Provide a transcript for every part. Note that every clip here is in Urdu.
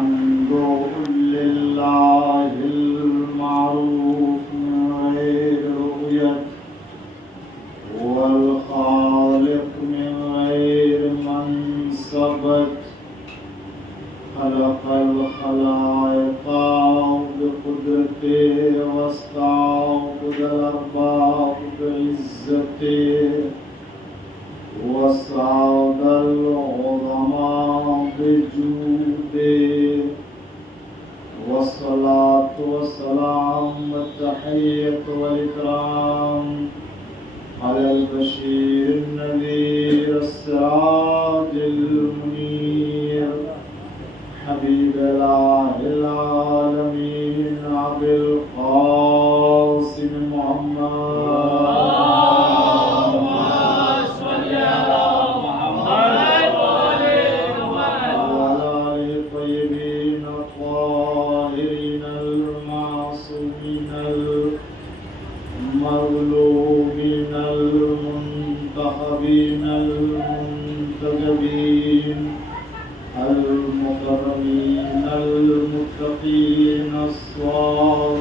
الحمد لله المعروف من غير رؤية والخالق من غير منصبة خلق الخلائق بقدرته واستعبد الأرباب بعزته وصعد العظماء بجوده والصلاة والسلام والتحية والإكرام على البشير النذير السراج المنير حبيب إله العالمين أبي القاسم محمد المظلومين المنتخبين المنتجبين المكرمين المتقين الصادقين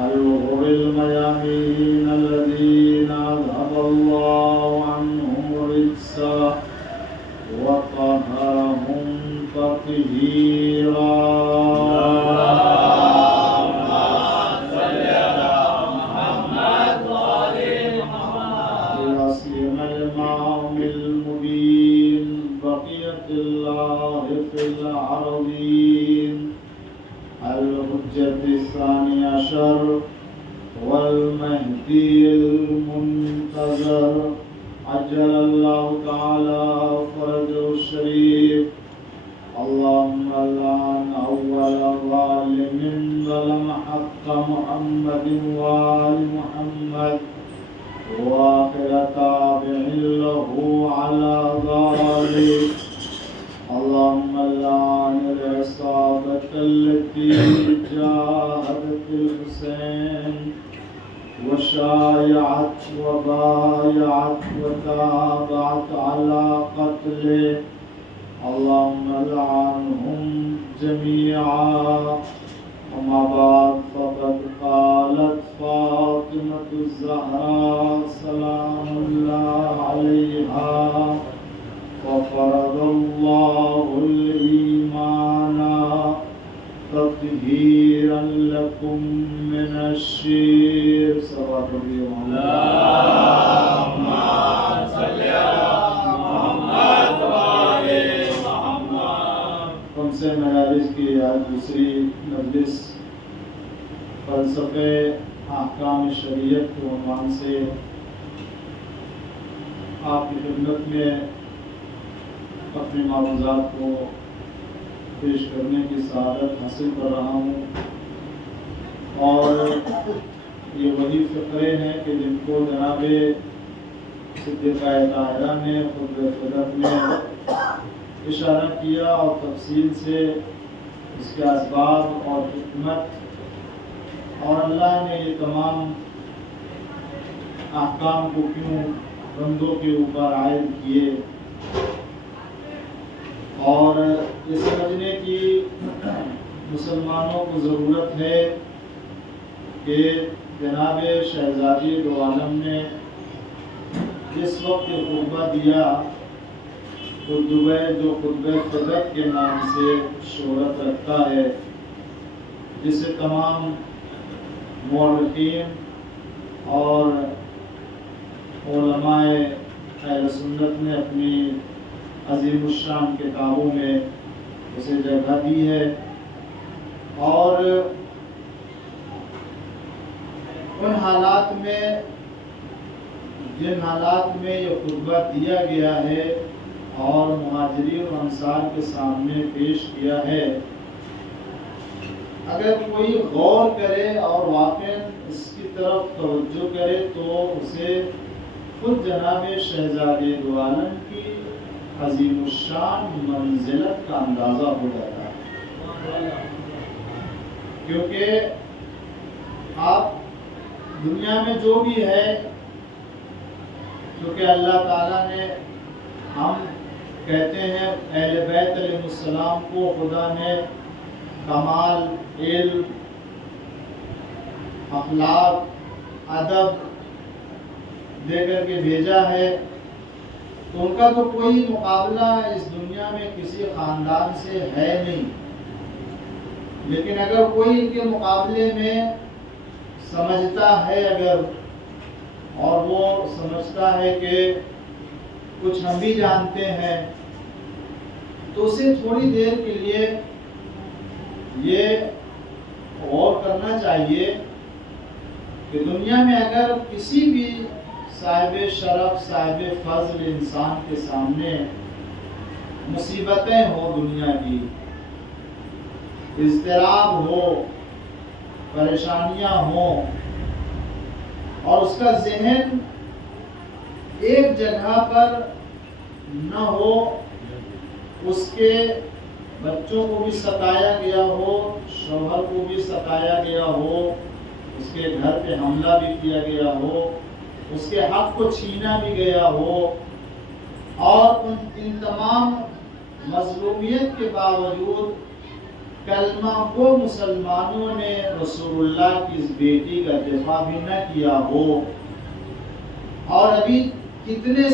الغر الميامين الذين أذهب الله عنهم الرجس وطهرهم تطهيرا الحجة الثاني عشر والمهدي المنتظر عجل الله تعالى فرجه الشريف اللهم لعن أول ظالم ظلم حق محمد وآل محمد وآخر تابع له على ذلك اللهم لعن العصابة التي جاهدت الحسين وشايعت وبايعت وتابعت على قتله اللهم لعنهم جميعا أما بعد فقد قالت فاطمة الزهراء سلام الله عليها وفرض الله الإيمان تطهيرا لكم من الشرك صلوات اللهم صل على محمد وآل محمد. ہم سے مجالس کی آج دوسری مجلس فلسفے احکام شریعت کے عنوان سے آپ کی خدمت میں اپنے معروضات کو پیش کرنے کی سعادت حاصل کر رہا ہوں اور یہ وہی فقرے ہیں کہ جن کو جناب صدیقہ طاہرہ نے خود فدق میں اشارہ کیا اور تفصیل سے اس کے اسباب اور حکمت اور اللہ نے یہ تمام احکام کو کیوں بندوں کے اوپر عائد کیے اور یہ سمجھنے کی مسلمانوں کو ضرورت ہے کہ جناب شہزادی دو عالم نے جس وقت خطبہ دیا تو دبئی جو خطبہ فدق کے نام سے شہرت رکھتا ہے جسے تمام مورخین اور علماء اہل سنت نے اپنی عظیم الشان کتابوں میں اسے جگہ دی ہے اور ان حالات میں جن حالات میں یہ خطبہ دیا گیا ہے اور مہاجرین و انصار کے سامنے پیش کیا ہے اگر کوئی غور کرے اور واقعا اس کی طرف توجہ کرے تو اسے خود جناب شہزادے دو عالم کی عظیم الشان منزلت کا اندازہ ہو جاتا ہے کیونکہ آپ دنیا میں جو بھی ہے کیونکہ اللہ تعالیٰ نے ہم کہتے ہیں اہل بیت علیہ السلام کو خدا نے کمال علم، اخلاق، ادب دے کر کے بھیجا ہے، تو ان کا تو کوئی مقابلہ اس دنیا میں کسی خاندان سے ہے نہیں. لیکن اگر کوئی ان کے مقابلے میں سمجھتا ہے اگر، اور وہ سمجھتا ہے کہ کچھ ہم بھی جانتے ہیں، تو اسے تھوڑی دیر کے لیے یہ غور کرنا چاہیے کہ دنیا میں اگر کسی بھی صاحب شرف، صاحب فضل انسان کے سامنے مصیبتیں ہو، دنیا کی اضطراب ہو، پریشانیاں ہوں، اور اس کا ذہن ایک جگہ پر نہ ہو، اس کے بچوں کو بھی ستایا گیا ہو، شوہر کو بھی ستایا گیا ہو، اس کے گھر پہ حملہ بھی کیا گیا ہو، اس کے حق کو چھینا بھی گیا ہو، اور ان تمام مظلومیت کے باوجود کلمہ کو مسلمانوں نے رسول اللہ کی اس بیٹی کا دفاع بھی نہ کیا ہو. اور ابھی کتنے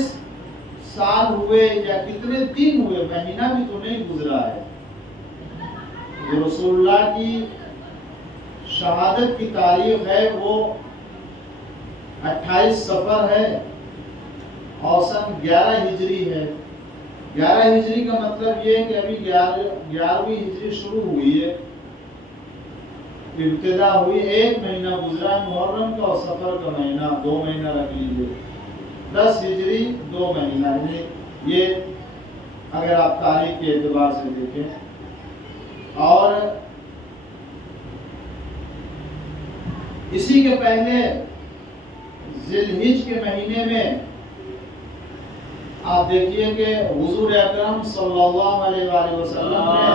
سال ہوئے یا کتنے دن ہوئے، مہینہ بھی تو نہیں گزرا ہے، جو رسول اللہ کی شہادت کی تاریخ ہے وہ 28 صفر ہے، اوسط 11 ہجری ہے. 11 ہجری کا مطلب یہ ہے کہ ابھی 11ویں ہجری شروع ہوئی ہے، ابتدا ہوئی، ایک مہینہ گزرا محرم کا اور صفر کا مہینہ، 2 مہینہ رکھ لیجیے، 10 ہجری 2 مہینہ. یہ اگر آپ تاریخ کے اعتبار سے دیکھیں. اور اسی کے پہلے ذی الحج کے مہینے میں آپ دیکھیے کہ حضور اکرم صلی اللہ علیہ وآلہ وسلم نے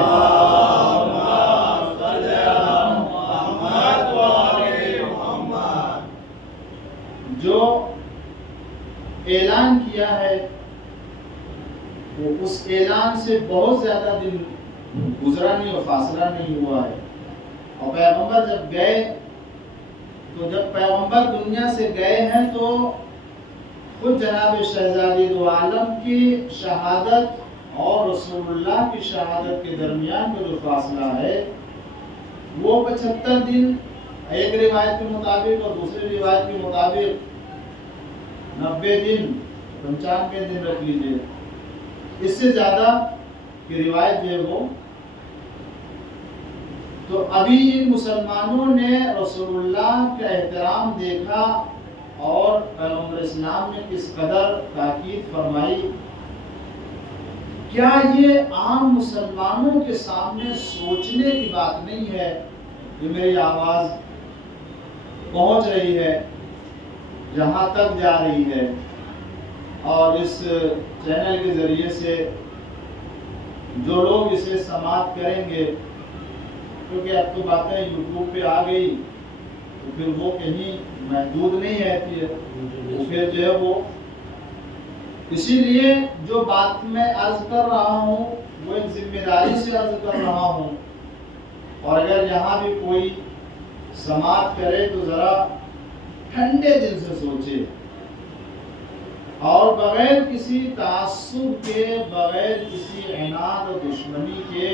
جو اعلان کیا ہے، وہ اس اعلان سے بہت زیادہ دن گزرا نہیں اور فاصلہ نہیں ہوا ہے. اور پیغمبر جب گئے، تو جب پیغمبر دنیا سے گئے ہیں تو خود جناب شہزادی دو عالم کی شہادت اور رسول اللہ کی شہادت کے درمیان کا جو فاصلہ ہے وہ 75 دن ایک روایت کے مطابق، اور دوسری روایت کے مطابق 90 دن 95 دن رکھ لیجیے. اس سے زیادہ کی روایت جو ہے وہ. تو ابھی مسلمانوں نے رسول اللہ کا احترام دیکھا اور پیغمبر اسلام نے کس قدر تاکید فرمائی. کیا یہ عام مسلمانوں کے سامنے سوچنے کی بات نہیں ہے؟ جو میری آواز پہنچ رہی ہے، جہاں تک جا رہی ہے، اور اس چینل کے ذریعے سے جو لوگ اسے سماعت کریں گے، کیونکہ اب تو باتیں یوٹیوب پہ آ گئی تو پھر وہ کہیں محدود نہیں رہتی ہے، تو پھر جو ہے وہ، اسی لیے جو بات میں عرض کر رہا ہوں وہ ایک ذمہ داری سے عرض کر رہا ہوں. اور اگر یہاں بھی کوئی سماعت کرے تو ذرا ٹھنڈے دل سے سوچے، اور بغیر کسی تعصب کے، بغیر کسی عناد و دشمنی کے،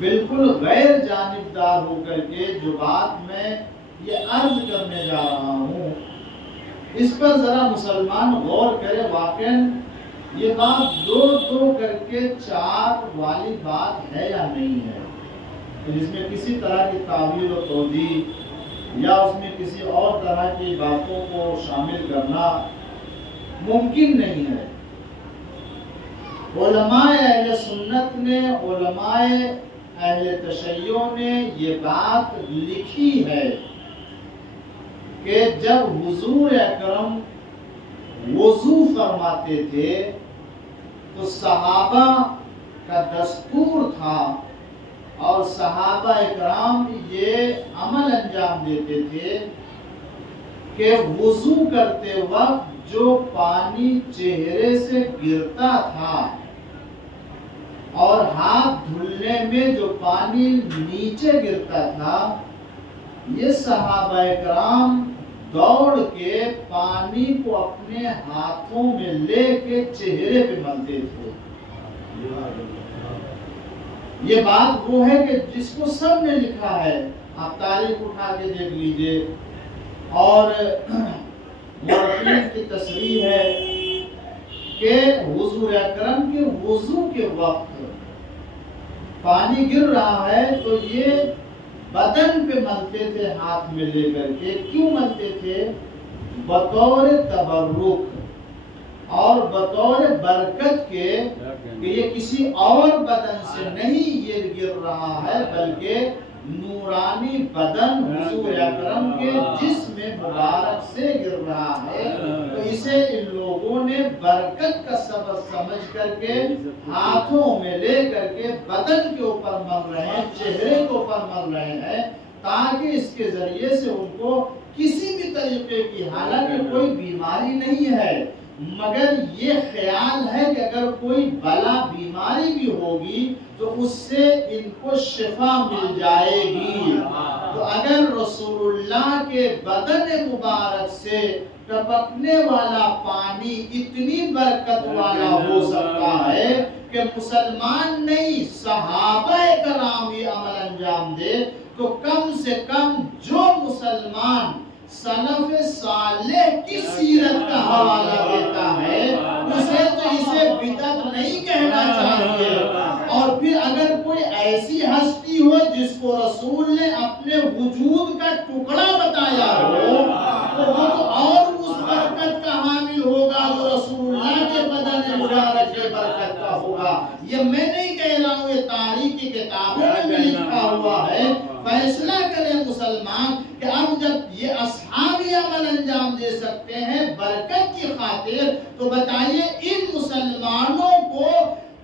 بالکل غیر جانبدار ہو کر کے جو بات میں یہ عرض کرنے جا رہا ہوں اس پر ذرا مسلمان غور کرے. واقعاً یہ بات 2 کر کے 4 والی بات ہے یا نہیں ہے، جس میں کسی طرح کی تعویل و توضیح یا اس میں کسی اور طرح کی باتوں کو شامل کرنا ممکن نہیں ہے. علماء اہل سنت نے، علماء اہل تشیع نے یہ بات لکھی ہے کہ جب حضور اکرم وضو فرماتے تھے تو صحابہ کا دستور تھا اور صحابہ اکرام یہ عمل انجام دیتے تھے کہ وضو کرتے وقت جو پانی چہرے سے گرتا تھا اور ہاتھ دھلنے میں جو پانی نیچے گرتا تھا، یہ صحابہ کرام دوڑ کے پانی کو اپنے ہاتھوں میں لے کے چہرے پہ ملتے تھے۔ یہ بات وہ ہے کہ جس کو سب نے لکھا ہے، آپ تاریخ اٹھا کے دیکھ لیجئے، اور مورخین کی تصریح ہے کہ حضور اکرم کے وضو کے وقت پانی گر رہا ہے تو یہ بدن پہ ملتے تھے ہاتھ میں لے کر کے۔ کیوں ملتے تھے؟ بطور تبرک اور بطور برکت کے، کہ یہ کسی اور بدن سے نہیں یہ گر رہا ہے، بلکہ نورانی بدن حضور اکرم کے جسم مبارک سے گر رہا ہے۔ تو اسے ان لوگوں نے برکت کا سبب سمجھ کر کے ہاتھوں میں لے کر کے بدن کے اوپر مل رہے ہیں، چہرے کے اوپر مل رہے ہیں، تاکہ اس کے ذریعے سے ان کو کسی بھی طریقے کی، حالانکہ کوئی بیماری نہیں ہے، مگر یہ خیال ہے کہ اگر کوئی بلا بیماری بھی ہوگی تو اس سے ان کو شفا مل جائے گی۔ تو اگر رسول اللہ کے بدن مبارک سے ٹپکنے والا پانی اتنی برکت والا ہو سکتا ہے کہ مسلمان نہیں صحابہ کرام یہ عمل انجام دے، تو کم سے کم جو مسلمان سلف صالح کی سیرت کا حوالہ دیتا ہے اسے بدعت نہیں کہنا چاہیے۔ اور پھر اگر کوئی ایسی ہستی ہو جس کو رسول نے اپنے وجود کا ٹکڑا بتایا ہو تو وہ تو اور اس برکت کا حامل ہوگا جو رسول اللہ کے بدن مبارک کے برکت کا ہوگا۔ یہ میں نہیں کہہ رہا ہوں، یہ تاریخ کی کتابوں میں بھی لکھا ہوا ہے۔ فیصلہ کرے مسلمان کہ اب جب یہ اصحاب عمل انجام دے سکتے ہیں برکت کی خاطر، تو بتائیے ان مسلمانوں کو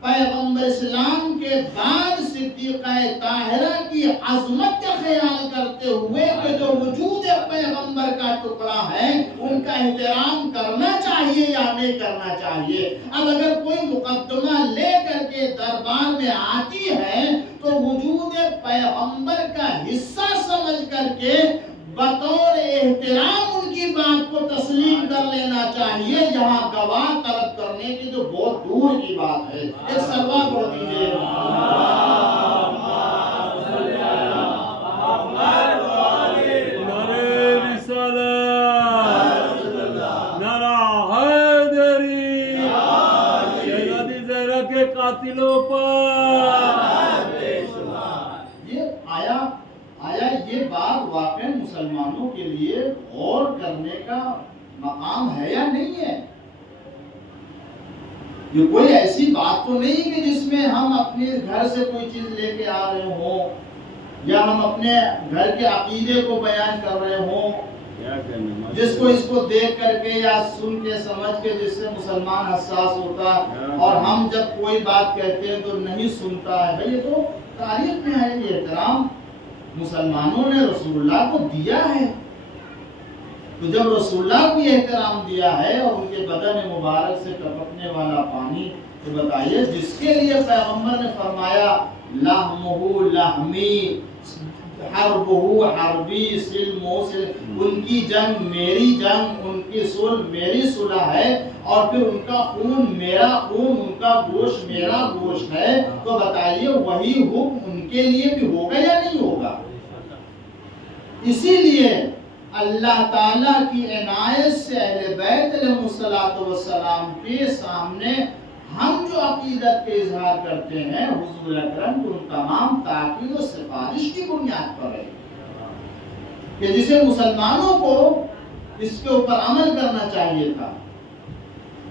پیغمبر اسلام کے بعد صدیقہ طاہرہ کی عظمت کا خیال کرتے ہوئے کہ جو وجود پیغمبر کا ٹکڑا ہے ان کا احترام کرنا چاہیے یا نہیں کرنا چاہیے؟ اب اگر کوئی مقدمہ لے کر کے دربار میں آتی ہے تو وجود پیغمبر کا حصہ سمجھ کر کے بطور احترام ان کی بات کو تسلیم کر لینا چاہیے، یہاں گواہ طلب کرنے کی جو بہت دور کی بات ہے۔ ایک سلوات پڑھ دیجیے۔ قاتلوں پر یہ بات واقعی مسلمانوں کے لیے غور کرنے کا مقام ہے یا نہیں ہے؟ یہ کوئی ایسی بات تو نہیں کہ جس میں ہم اپنے گھر سے کوئی چیز لے کے آ رہے ہوں یا ہم اپنے گھر کے عقیدے کو بیان کر رہے ہوں، جس کو اس کو دیکھ کر کے یا سن کے سمجھ کے جس سے مسلمان حساس ہوتا ہے، اور ہم جب کوئی بات کہتے ہیں تو نہیں سنتا ہے۔ بھئی یہ تو تاریخ میں ہے، یہ احترام مسلمانوں نے رسول اللہ کو دیا ہے۔ تو جب رسول اللہ کو یہ احترام دیا ہے اور ان کے بدن مبارک سے ٹپکنے والا پانی، تو بتائیے جس کے لیے پیغمبر نے فرمایا لحمہ لحمی حربہ حربی سلمہ سلم، ان کی جنگ میری جنگ، ان کی صلح میری صلح ہے، اور پھر ان کا خون میرا خون، ان کا گوشت میرا گوشت ہے، تو بتائیے وہی حکم ان کے لیے بھی ہوگا یا نہیں ہوگا؟ اسی لیے اللہ تعالیٰ کی عنایت سے اہل بیت علیہ السلام کے سامنے ہم جو عقیدت کے اظہار کرتے ہیں حضور اکرم کو ان تمام تاکید و سفارش کی بنیاد پر ہے کہ جسے مسلمانوں کو اس کے اوپر عمل کرنا چاہیے تھا۔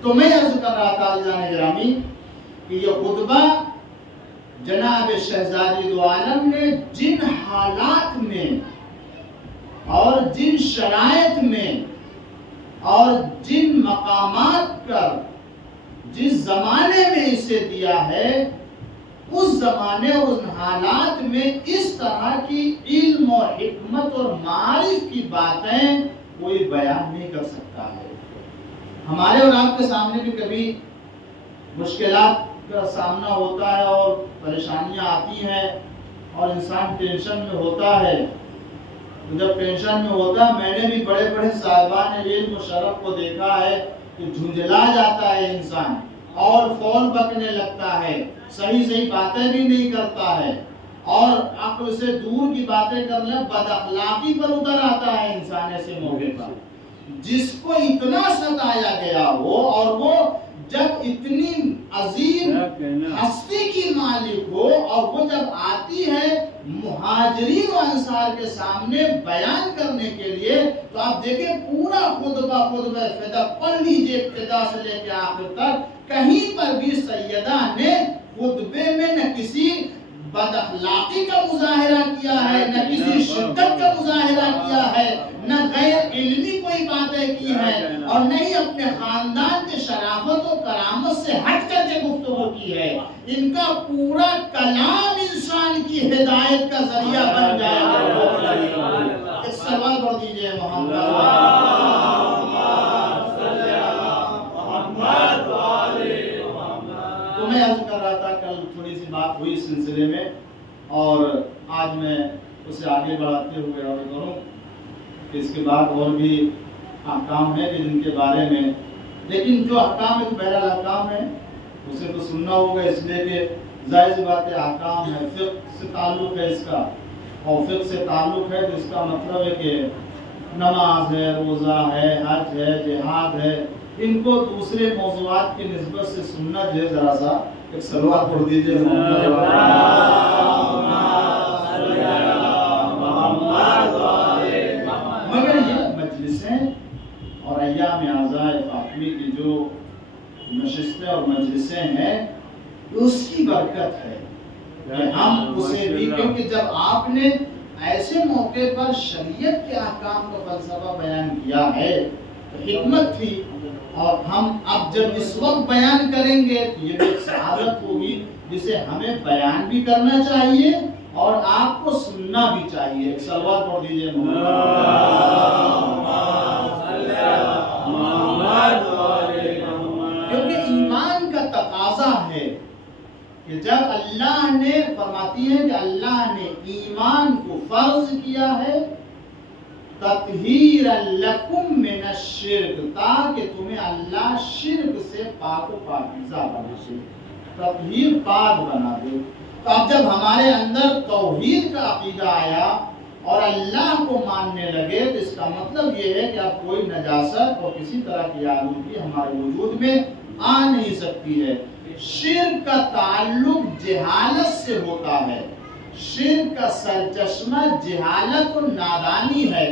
تو میں عرض کر رہا تھا عزیزان گرامی کہ یہ خطبہ جناب شہزادی دو عالم نے جن حالات میں اور جن شرائط میں اور جن مقامات پر جس زمانے میں اسے دیا ہے، اس زمانے ان حالات میں اس طرح کی علم اور حکمت اور معارف کی باتیں کوئی بیان نہیں کر سکتا ہے۔ ہمارے اور آپ کے سامنے بھی کبھی مشکلات کا سامنا ہوتا ہے اور پریشانیاں آتی ہیں اور انسان ٹینشن میں ہوتا ہے. تو جب ٹینشن میں ہوتا ہے، میں نے بھی بڑے بڑے صاحبان علم و شرف کو دیکھا ہے کہ جھنجھلا جاتا ہے انسان اور فون بکنے لگتا ہے، صحیح باتیں بھی نہیں کرتا ہے اور عقل سے دور کی باتیں کرنا، بد اخلاقی پر اتر آتا ہے انسان ایسے موقع پر. جس کو اتنا ستایا گیا ہو اور وہ جب اتنی عظیم ہستی کی مالک ہو اور وہ جب آتی ہے مہاجرین و انصار کے سامنے بیان کرنے کے لیے، تو آپ دیکھیں پورا خطبہ فدا پڑھ لیجئے ابتدا سے لے کے آخر تک. کہیں پر بھی سیدہ نے خطبے میں نہ کسی بد اخلاقی کا مظاہرہ کیا ہے، نہ کسی شدت کا مظاہرہ کیا ہے، نہ غیر علمی کوئی باتیں کی ہیں، اور نہ ہی اپنے خاندان کے شرافت و کرامت سے ہٹ کر کے گفتگو کی ہے. ان کا پورا کلام انسان کی ہدایت کا ذریعہ بن جائے گا. ایک سوال پڑھ دیجئے تو میں عرض کر رہا تھا، کل تھوڑی سی بات ہوئی اس سلسلے میں اور آج میں اسے آگے بڑھاتے ہوئے اور کروں کہ اس کے بعد اور بھی احکام ہیں کہ جن کے بارے میں، لیکن جو احکام ایک بہرحال احکام ہے اسے تو سننا ہوگا، اس لیے کہ ظاہر سی بات ہے احکام ہے، فقہ سے تعلق ہے اس کا، اور فقہ سے تعلق ہے تو اس کا مطلب ہے کہ نماز ہے، روزہ ہے، حج ہے، جہاد ہے، ان کو دوسرے موضوعات کی نسبت سے سننا جو ہے ذرا سا ایک صلوات پڑھ دیجئے مگر یہ مجلسیں اور ایام اعضاء فاطمی کی جو نشستیں اور مجلسیں ہیں اس کی برکت ہے کہ ہم اسے بھی، کیونکہ جب آپ نے ایسے موقع پر شریعت کے احکام کا فلسفہ بیان کیا ہے تو حکمت تھی، اور ہم اب جب اس وقت بیان کریں گے تو یہ ایک سعادت ہوگی جسے ہمیں بیان بھی کرنا چاہیے اور آپ کو سننا بھی چاہیے. ایک صلوات پڑھ دیجئے کیونکہ ایمان کا تقاضا ہے کہ جب اللہ نے فرماتی ہے کہ اللہ نے ایمان کو فرض کیا ہے تطہیرا لکم من الشرک، تاکہ تمہیں اللہ شرک سے پاک و پاکیزہ بنا دے، تطہیر پاک بنا دے. تو اب جب ہمارے اندر توحید کا عقیدہ آیا اور اللہ کو ماننے لگے تو اس کا مطلب یہ ہے کہ اب کوئی نجاست اور کسی طرح کی آلودگی ہمارے وجود میں آ نہیں سکتی ہے. شرک کا تعلق جہالت سے ہوتا ہے، شرک کا سرچشمہ جہالت و نادانی ہے.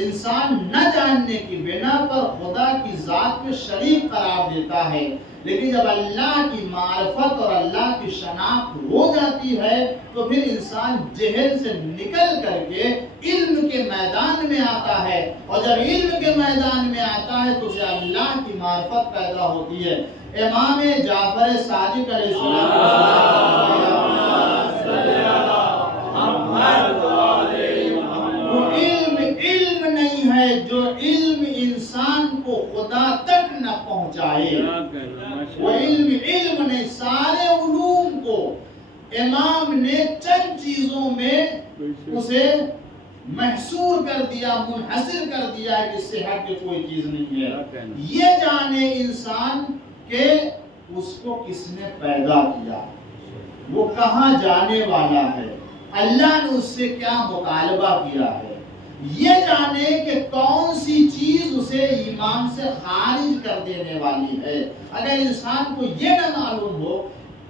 انسان نہ جاننے کی بنا پر خدا کی ذات میں شریک قرار دیتا ہے، لیکن جب اللہ کی معرفت اور اللہ کی شناخت ہو جاتی ہے تو پھر انسان جہل سے نکل کر کے علم کے میدان میں آتا ہے، اور جب علم کے میدان میں آتا ہے تو اسے اللہ کی معرفت پیدا ہوتی ہے. امام جعفر صادق علیہ السلام علم نہیں ہے جو علم انسان کو خدا تک نہ پہنچائے، وہ علم نہیں. سارے علوم کو امام نے چند چیزوں میں اسے محصور کر دیا، منحصر کر دیا ہے کہ اس سے ہٹ کے کوئی چیز نہیں ہے. یہ جانے انسان کہ اس کو کس نے پیدا کیا، وہ کہاں جانے والا ہے، اللہ نے اس سے کیا مطالبہ کیا ہے، یہ جانے کہ کون سی چیز اسے ایمان سے خارج کر دینے والی ہے. اگر انسان کو یہ نہ معلوم ہو،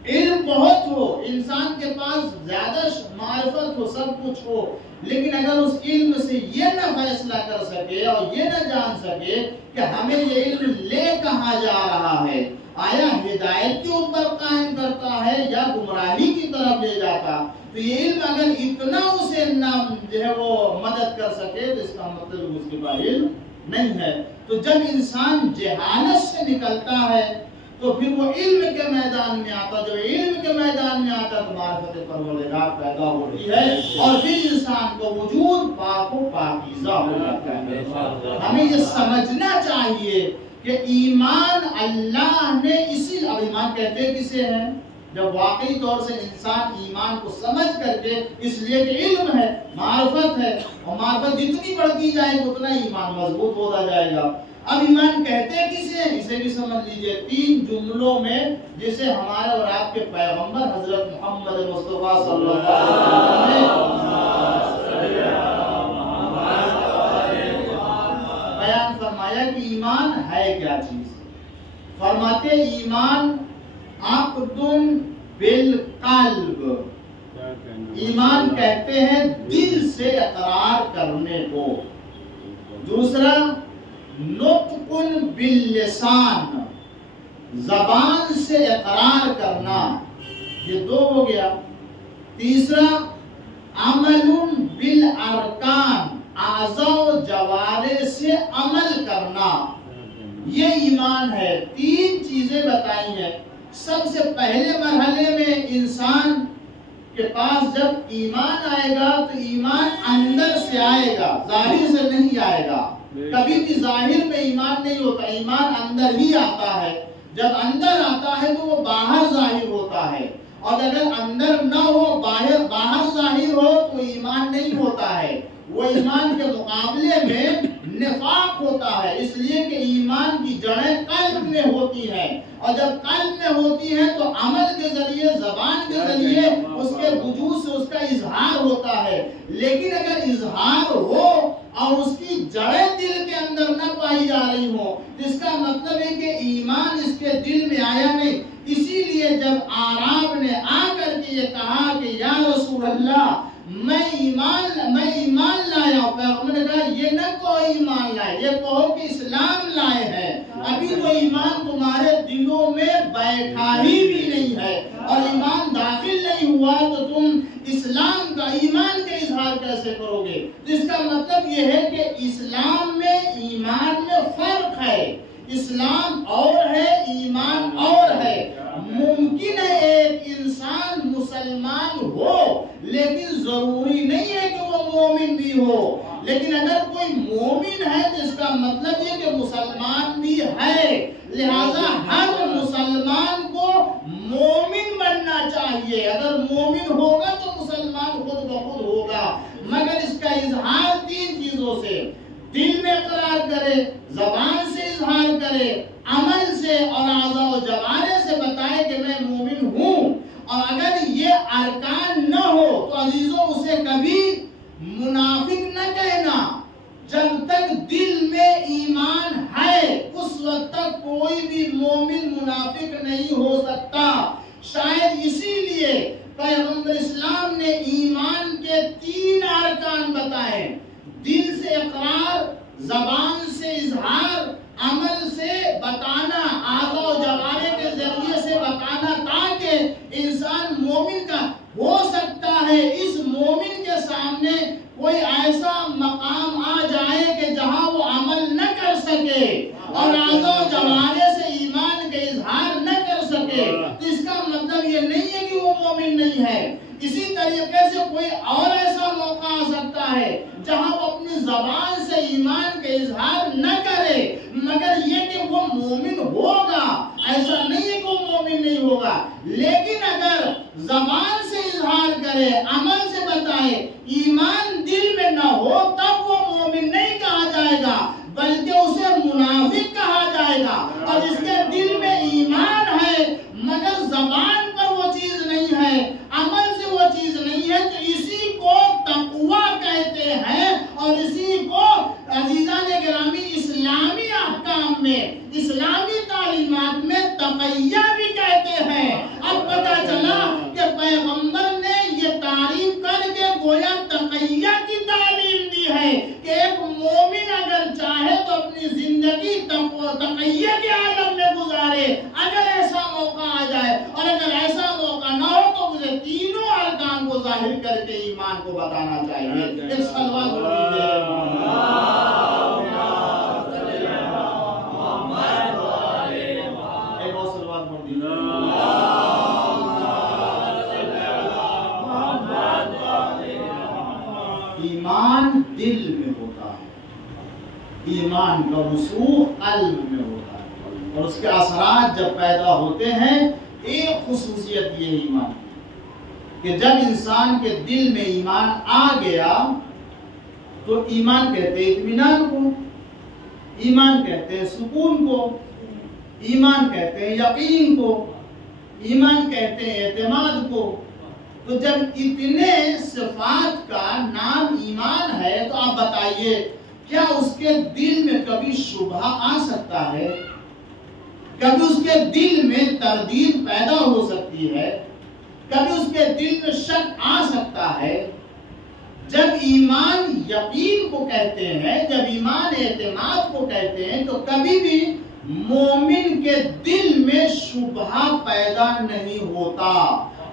علم بہت ہو، انسان کے پاس زیادہ معرفت ہو، سب کچھ ہو، لیکن اگر اس علم سے یہ نہ فیصلہ کر سکے اور یہ نہ جان سکے کہ ہمیں یہ علم لے کہاں جا رہا ہے، آیا ہدایت کے اوپر قائم کرتا ہے یا گمراہی کی طرف لے جاتا، تو یہ علم اگر اتنا اسے نہ جو ہے وہ مدد کر سکے تو اس کا مطلب اس کے پاس علم نہیں ہے. تو جب انسان جہالت سے نکلتا ہے تو پھر وہ علم کے میدان میں آتا، جب علم کے میدان میں آتا تو معرفت پروردگار پیدا ہوتی ہے اور پھر انسان کو وجود پاک و پاکیزہ ہو جاتا ہے. ہمیں یہ سمجھنا چاہیے کہ ایمان اللہ نے اسی، اب ایمان کہتے کسے ہیں؟ جب واقعی طور سے انسان ایمان کو سمجھ کر کے، اس لیے کہ علم ہے، معرفت ہے، اور معرفت جتنی بڑھتی جائے گی اتنا ایمان مضبوط ہوتا جائے گا۔ اب ایمان کہتے کسے ہیں اسے بھی سمجھ لیجئے، 3 جملوں میں جسے ہمارے اور آپ کے پیغمبر حضرت محمد مصطفیٰ صلی اللہ علیہ وسلم نے بیان فرمایا کہ ایمان ہے کیا چیز۔ فرماتے ایمان عقد بالقلب، ایمان کہتے ہیں دل سے اقرار کرنے کو۔ دوسرا نطق باللسان، زبان سے اقرار کرنا، یہ 2 ہو گیا۔ تیسرا عمل بالارکان، اعضاء و جوارح سے عمل کرنا، یہ ایمان ہے۔ 3 چیزیں بتائی ہیں۔ سب سے پہلے مرحلے میں انسان کے پاس جب ایمان آئے گا تو ایمان اندر سے آئے گا، ظاہر سے نہیں آئے گا۔ کبھی بھی ظاہر میں ایمان نہیں ہوتا، ایمان اندر ہی آتا ہے۔ جب اندر آتا ہے تو وہ باہر ظاہر ہوتا ہے، اور اگر اندر نہ ہو، باہر ظاہر ہو تو ایمان نہیں ہوتا ہے، وہ ایمان کے مقابلے میں نفاق ہوتا ہے۔ اس لیے کہ ایمان کی جڑیں قلب میں ہوتی ہیں، اور جب قلب میں ہوتی ہیں تو عمل کے ذریعے، زبان کے ذریعے اس کے وجود سے اس کا اظہار ہوتا ہے۔ لیکن اگر اظہار ہو اور اس کی جڑیں دل کے اندر نہ پائی جا رہی ہوں، اس کا مطلب ہے کہ ایمان اس کے دل میں آیا نہیں۔ اسی لیے جب اعراب نے آ کر کے یہ کہا کہ یا رسول اللہ میں ایمان لایا ہوں، پیغمبر نے کہا یہ نہ کہو ایمان لائے، یہ کہو کہ اسلام لائے ہیں۔ ابھی تو ایمان تمہارے دلوں میں بیٹھا ہی بھی نہیں ہے، اور ایمان داخل نہیں ہوا تو تم اسلام کا، ایمان کا اظہار کیسے کرو گے؟ جس کا مطلب یہ ہے کہ اسلام میں ایمان میں فرق ہے، اسلام اور ہے، ایمان اور ہے۔ ممکن ہے ایک انسان مسلمان ہو لیکن ضروری نہیں ہے کہ وہ مومن بھی ہو۔ لیکن اگر کوئی مومن ہے تو اس کا مطلب یہ کہ مسلمان بھی ہے۔ لہذا ہر مسلمان کو مومن بننا چاہیے، اگر مومن ہوگا تو مسلمان خود بخود ہوگا، مگر اس کا اظہار 3 چیزوں سے، دل میں اقرار کرے، زبان سے اظہار کرے، عمل سے اور اعضاء و جوارح سے بتائے کہ میں مومن ہوں۔ اور اگر یہ ارکان نہ ہو تو عزیزوں اسے کبھی منافق نہ کہنا۔ جب تک دل میں ایمان ہے اس وقت تک کوئی بھی مومن منافق نہیں ہو سکتا۔ شاید اسی لیے پیغمبر اسلام نے ایمان کے 3 ارکان بتائے، دل سے اقرار، زبان سے اظہار، عمل سے بتانا، اعضاء و جوارح کے ذریعے سے بتانا، تاکہ انسان مومن کا ہو سکتا ہے۔ اس مومن کے سامنے کوئی ایسا مقام آ جائے کہ جہاں وہ عمل نہ کر سکے اور اعضاء و جوارح سے ایمان کے اظہار نہ کر سکے، تو اس کا مطلب یہ نہیں ہے کہ وہ مومن نہیں ہے۔ اسی طریقے سے کوئی اور ایسا موقع آ سکتا ہے جہاں وہ اپنی زبان سے ایمان کے اظہار نہ کرے، مگر یہ کہ وہ مومن ہوگا، ایسا نہیں ہے کہ وہ مومن نہیں ہوگا۔ لیکن اگر زبان سے اظہار کرے، عمل سے بتائے، ایمان دل میں نہ ہو، تب وہ مومن نہیں کہا جائے گا بلکہ اسے منافق کہا جائے گا۔ اور جس کے دل میں ایمان ہے مگر زبان پر وہ چیز نہیں ہے، عمل سے وہ چیز نہیں ہے، تو اسی کو تقویٰ کہتے ہیں، اور اسی کو عزیزان گرامی اسلامی احکام میں، اسلامی تعلیمات میں تقیہ بھی کہتے ہیں۔ اب پتہ چلا کہ پیغمبر نے یہ تعریف کر کے گویا تقیہ کی تعلیم دی ہے کہ ایک مومن اگر چاہے تو اپنی زندگی تقیہ کے عالم میں گزارے، اگر ایسا موقع آ جائے، اور اگر ایسا موقع نہ ہو تو مجھے 3 ارکان کو ظاہر کر کے ایمان کو بتانا چاہیے۔ ایک صلوات پڑھ لیجیے۔ ایک اور صلوات پڑھ دیجیے۔ ایمان دل میں ہوتا ہے، ایمان کا رسوخ قلب میں ہوتا ہے۔ اس کے اثرات جب پیدا ہوتے ہیں، ایک خصوصیت یہ ایمان کہ جب انسان کے دل میں ایمان آ گیا تو ایمان کہتے ہیں اطمینان کو، ایمان کہتے ہیں سکون کو، ایمان کہتے ہیں یقین کو، ایمان کہتے ہیں اعتماد کو۔ تو جب اتنے صفات کا نام ایمان ہے تو آپ بتائیے کیا اس کے دل میں کبھی شبہ آ سکتا ہے؟ کبھی اس کے دل میں تردید پیدا ہو سکتی ہے؟ کبھی اس کے دل میں شک آ سکتا ہے؟ جب ایمان یقین کو کہتے ہیں، جب ایمان اعتماد کو کہتے ہیں تو کبھی بھی مومن کے دل میں شبہ پیدا نہیں ہوتا،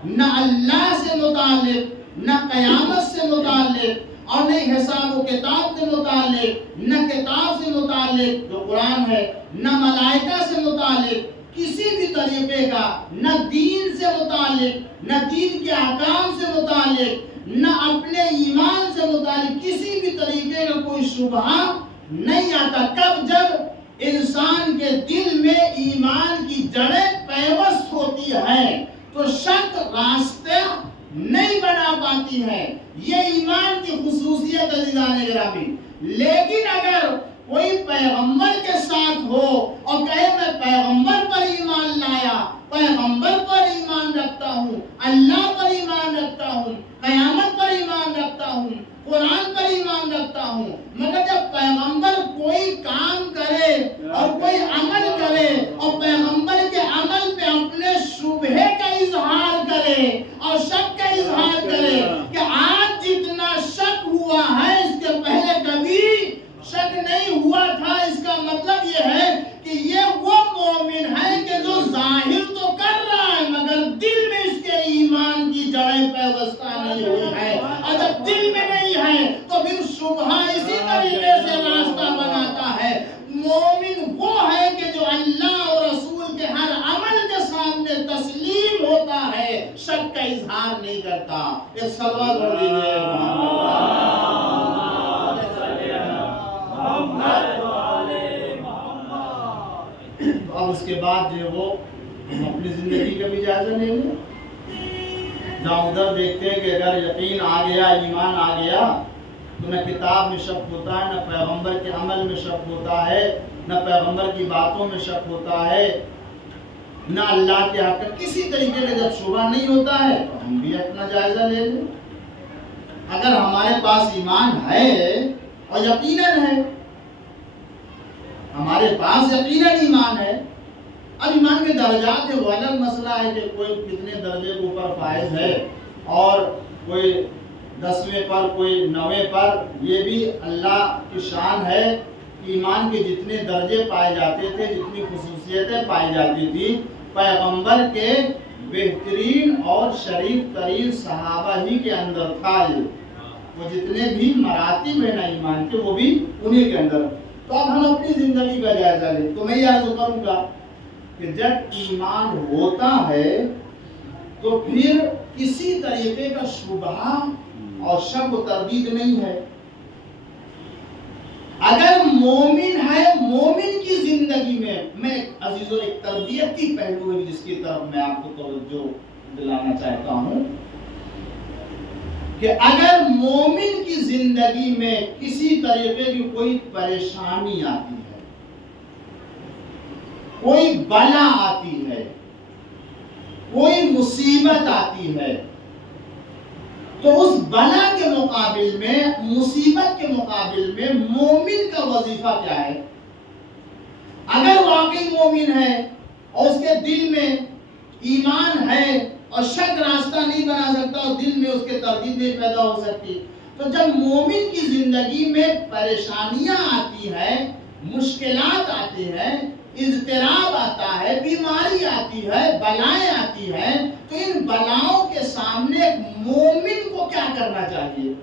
نہ اللہ سے متعلق، نہ قیامت سے متعلق، اور نہ حساب و کتاب سے متعلق، نہ کتاب سے متعلق جو قرآن ہے، نہ ملائکہ سے متعلق کسی بھی طریقے کا، نہ دین سے متعلق، نہ دین کے احکام سے متعلق، نہ اپنے ایمان سے متعلق کسی بھی طریقے کا کوئی شبہ نہیں آتا۔ کب؟ جب انسان کے دل میں ایمان کی جڑیں پیوست ہوتی ہیں تو شک راستے نہیں بنا پاتی ہے۔ یہ ایمان کی خصوصیت عزیزان گرامی۔ لیکن اگر کوئی پیغمبر کے ساتھ ہو اور کہے میں پیغمبر پر ایمان لایا، پیغمبر پر ایمان رکھتا ہوں، اللہ پر ایمان رکھتا ہوں، قیامت پر ایمان رکھتا ہوں، قرآن پر ایمان رکھتا ہوں، مگر جب پیغمبر کوئی کام کرے اور کوئی عمل کرے اور پیغمبر کے عمل پہ اپنے شبہ کا اظہار کرے اور شک کا اظہار کرے کہ آج جتنا شک ہوا ہے اس کے پہلے کبھی شک نہیں ہوا تھا، اس کا مطلب یہ ہے کہ یہ وہ مومن ہے کہ جو ظاہر تو کر رہا ہے مگر دل میں اس کے ایمان کی جڑیں پیوستہ نہیں ہوئی ہے، اور جب دل میں نہیں ہے تو پھر شبہ اسی طریقے سے راستہ بناتا ہے۔ مومن وہ ہے کہ جو اللہ اور رسول کے ہر عمل کے سامنے تسلیم ہوتا ہے، شک کا اظہار نہیں کرتا۔ ایک صلوات پڑھ لیجیے۔ اب اس کے بعد جو وہ اپنی زندگی کا بھی جائزہ لے لیں، جہاں ادھر دیکھتے ہیں کہ اگر یقین آ گیا، ایمان آ گیا تو نہ کتاب میں شک ہوتا ہے، نہ پیغمبر کے عمل میں شک ہوتا ہے، نہ پیغمبر کی باتوں میں شک ہوتا ہے، نہ اللہ کے حق کا کسی طریقے کا جب شبہ نہیں ہوتا ہے تو ہم بھی اپنا جائزہ لے لیں۔ اگر ہمارے پاس ایمان ہے اور یقیناً ہے، ہمارے پاس یقیناً ایمان ہے، اب ایمان کے درجات ہے، وہ الگ مسئلہ ہے کہ کوئی کتنے درجے کے اوپر فائز ہے اور کوئی 10ویں پر، کوئی 9ویں پر، یہ بھی اللہ کی شان ہے۔ ایمان کے جتنے درجے پائے جاتے تھے، جتنی خصوصیتیں پائی جاتی تھی، پیغمبر کے بہترین اور شریف ترین صحابہ ہی کے اندر تھا۔ وہ جتنے بھی مراتب ہیں نا ایمان کے، وہ بھی انہی کے اندر۔ تو اب ہم اپنی زندگی کا جائزہ لیں تو میں یہ عرض کروں گا کہ جب ایمان ہوتا ہے تو پھر کسی طریقے کا شبہ اور شک و تردید نہیں ہے۔ اگر مومن ہے، مومن کی زندگی میں عزیزوں ایک تربیتی پہلو ہے جس کی طرف میں آپ کو توجہ دلانا چاہتا ہوں کہ اگر مومن کی زندگی میں کسی طریقے کی کوئی پریشانی آتی ہے، کوئی بلا آتی ہے، کوئی مصیبت آتی ہے، تو اس بلا کے مقابل میں، مصیبت کے مقابل میں مومن کا وظیفہ کیا ہے؟ اگر واقعی مومن ہے اور اس کے دل میں ایمان ہے اور شک راستہ نہیں بنا سکتا اور دل میں اس کے تردید نہیں پیدا ہو سکتی، تو جب مومن کی زندگی میں پریشانیاں آتی ہیں، مشکلات آتی ہیں، اضطراب آتا ہے، بیماری آتی ہے، بلائیں آتی ہیں، تو ان بلاؤں کے سامنے ایک مومن کو کیا کرنا چاہیے؟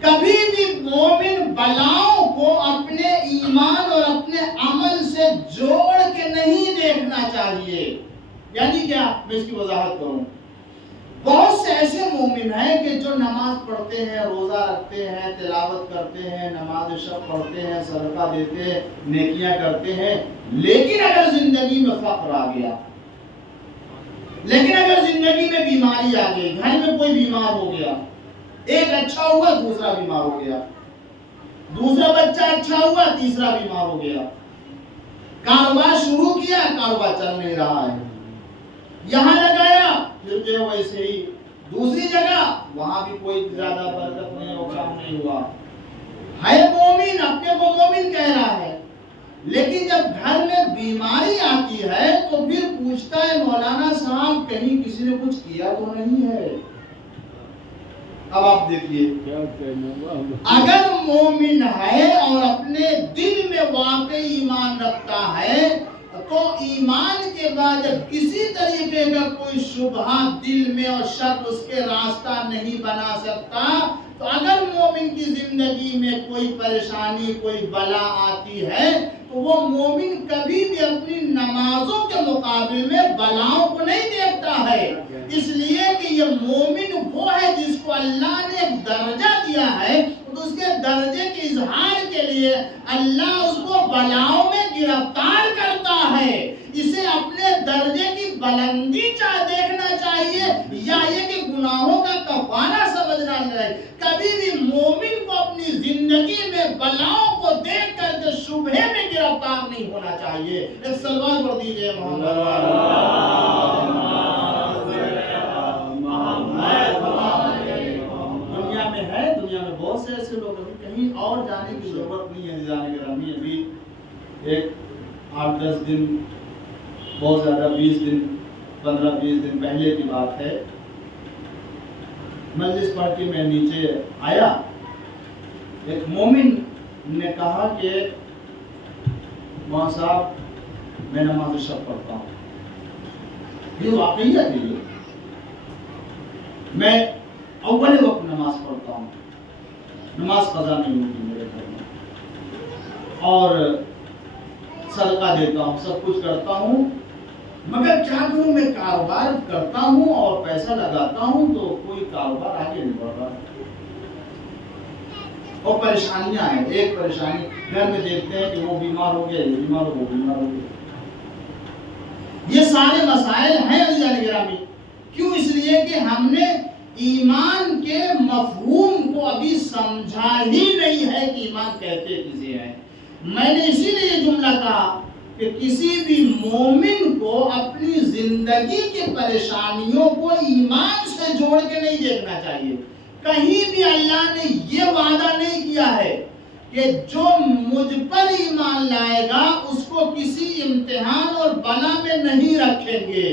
کبھی بھی مومن بلاؤں کو اپنے ایمان اور اپنے عمل سے جوڑ کے نہیں دیکھنا چاہیے۔ یعنی کیا؟ میں اس کی وضاحت کروں۔ بہت سے ایسے مومن مومن ہے کہ جو نماز پڑھتے ہیں، روزہ رکھتے ہیں، تلاوت کرتے ہیں، نماز شب پڑھتے ہیں، صدقہ دیتے ہیں، نیکیاں کرتے ہیں، لیکن اگر زندگی میں فقر آ گیا، لیکن اگر زندگی میں بیماری آ گئی، گھر میں کوئی بیمار ہو گیا، ایک اچھا ہوا دوسرا بیمار ہو گیا، دوسرا بچہ اچھا ہوا تیسرا بیمار ہو گیا، کاروبار شروع کیا کاروبار چل نہیں رہا ہے، یہاں لگایا پھر جو ہے ویسے ہی دوسری جگہ وہاں بھی کوئی زیادہ برکت نہیں ہو، کام نہیں ہوا، ہے مومن، اپنے کو مومن کہہ رہا ہے، لیکن جب گھر میں بیماری آتی ہے تو پھر پوچھتا ہے مولانا صاحب کہیں کسی نے کچھ کیا تو نہیں ہے۔ اب آپ دیکھیے، اگر مومن ہے اور اپنے دل میں واقعی ایمان رکھتا ہے تو ایمان کے بعد جب کسی طریقے کا کوئی شبہ دل میں اور شک اس کے راستہ نہیں بنا سکتا، تو اگر مومن کی زندگی میں کوئی پریشانی، کوئی بلا آتی ہے تو وہ مومن کبھی بھی اپنی نمازوں کے مقابل میں بلاؤں کو نہیں دیکھتا ہے، اس لیے کہ یہ مومن وہ ہے جس کو اللہ نے ایک درجہ دیا ہے، تو اس کے درجے کے اظہار کے لیے اللہ اس کو بلاؤں میں گرفتار کرتا ہے۔ اسے اپنے درجے کی بلندی دیکھنا چاہیے یا یہ کہ گناہوں کا کفارہ سمجھنا چاہیے۔ کبھی بھی مومن کو اپنی زندگی میں بلاؤں کو دیکھ کر کے شبہے میں گرفتار نہیں ہونا چاہیے۔ ایک سلوات پڑھ دیجئے دنیا میں بہت سے ایسے لوگ ہیں، کہیں اور جانے کی ضرورت نہیں ہے جانے کے رہی ابھی ایک 8-10 دن، بہت زیادہ 20 دن 15-20 دن پہلے کی بات ہے، مجلس پڑھ کے میں نیچے آیا، ایک مومن نے کہا کہ مولانا صاحب میں نماز شب پڑھتا ہوں، یہ واقعیت ہے، میں اول وقت نماز پڑھتا ہوں، نماز قضا نہیں ہوتی میرے گھر میں، اور صدقہ دیتا ہوں، سب کچھ کرتا ہوں، مگر کیا کروں، میں کاروبار کرتا ہوں اور پیسہ لگاتا ہوں تو کوئی کاروبار آگے نہیں بڑھ رہا، اور پریشانیاں ہیں، ایک پریشانی گھر میں دیکھتے ہیں کہ وہ بیمار ہو گیا، یہ بیمار ہو، وہ بیمار ہو گیا، یہ سارے مسائل ہیں عزیزان گرامی۔ کیوں؟ اس لیے کہ ہم نے ایمان کے مفہوم کو ابھی سمجھا ہی نہیں ہے کہ ایمان کہتے کسے ہیں۔ میں نے اسی لیے یہ جملہ کہا کہ کسی بھی مومن کو اپنی زندگی کی پریشانیوں کو ایمان سے جوڑ کے نہیں دیکھنا چاہیے۔ کہیں بھی اللہ نے یہ وعدہ نہیں کیا ہے کہ جو مجھ پر ایمان لائے گا اس کو کسی امتحان اور بلا میں نہیں رکھیں گے،